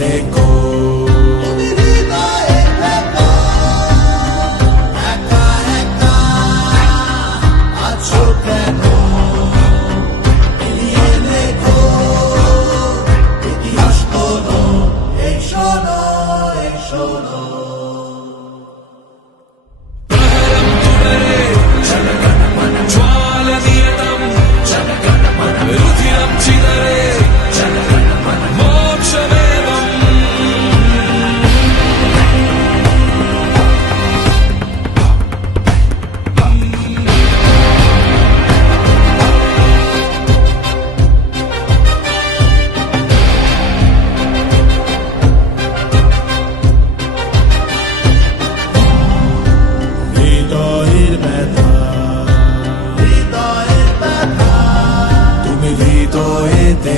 থেকো। তুমি হৃদয়ে থেকো, একা একা আছো কেন? মিলিয়ে দেখো ইতিহাস কোনো, এই শোনো, এই শোনো। జ్వాలనీయతం రుధిరం చిదరే మోక్షమేవం. হৃদয়ের ব্যথা, হৃদয়ের ব্যথা তুমি হৃদয়েতে